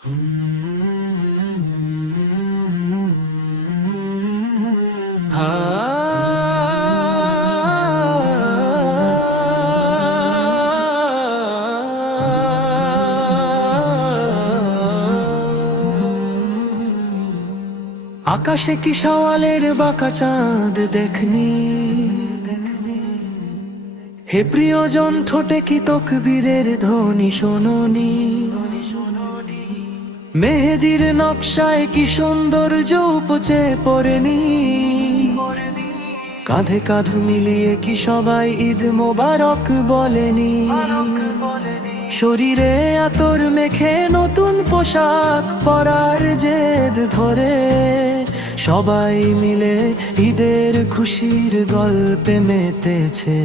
আকাশে কি সওয়ালের বাঁকা চাঁদ দেখনি, হে প্রিয়জন ঠোঁটে কি তকবীরের ধ্বনি শোনোনি? মেহেদির নকশায় কি সৌন্দর্য উপচে পড়েনি? কাঁধে কাঁধ মিলিয়ে কি সবাই ঈদ মোবারক বলেনি? শরীরে আতর মেখে নতুন পোশাক পরার জেদ ধরে সবাই মিলে ঈদের খুশির গল্পে মেতেছে।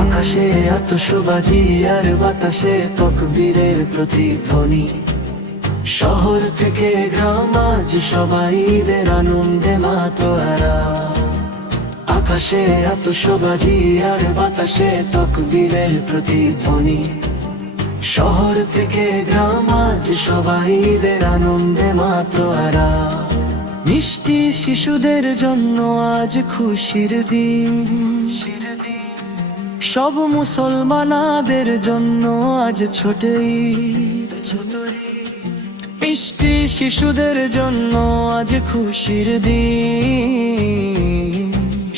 আকাশে আতশবাজি আর বাতাসে তাকবীরের প্রতিধ্বনি, শহর থেকে গ্রাম আজ সবাই ঈদের আনন্দে মাতোয়ারা। আকাশে আতশবাজি আর বাতাসে তাকবীরের প্রতিধ্বনি, শহর থেকে গ্রাম আজ সবাই ঈদের আনন্দে মাতোয়ারা। মিষ্টি শিশুদের জন্য আজ খুশির দিন, সব মুসলমানদের জন্য আজ ছোট ঈদ। মিষ্টি শিশুদের জন্য আজ খুশির দিন,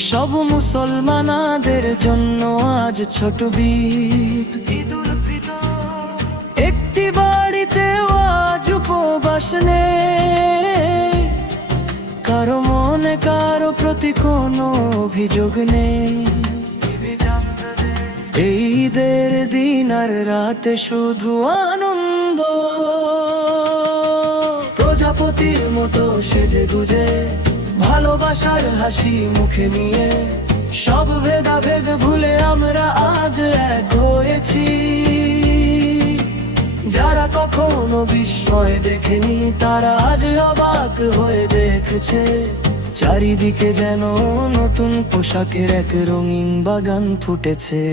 সব মুসলমানদের জন্য আজ ছোট ঈদ। ঈদুল ফিতর একটি বাড়িতেও আজ উপবাস নেই, কারো মনে কারো প্রতি কোনো অভিযোগ নেই। এই ঈদের দিন আর রাতে শুধু আনন্দ, প্রজাপতির মতো সেজে গুজে ভালোবাসার হাসি মুখে নিয়ে সব ভেদাভেদ ভুলে আমরা আজ এক হয়েছি। যারা কখনো বিস্ময় দেখেনি তারা আজ অবাক হয়ে দেখছে, চারিদিকে যেন নতুন পোশাকের এক রঙিন বাগান ফুটেছে।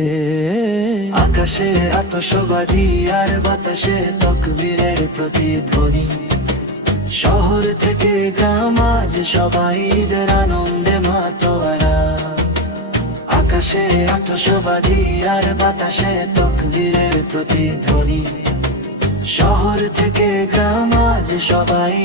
আকাশে আতশবাজি আর বাতাসে তাকবীরের প্রতিধ্বনি, শহর থেকে গ্রাম আজ সবাই ঈদের আনন্দে মাতোয়ারা। আকাশে আতশবাজি আর বাতাসে তাকবীরের প্রতিধ্বনি, শহর থেকে গ্রাম আজ সবাই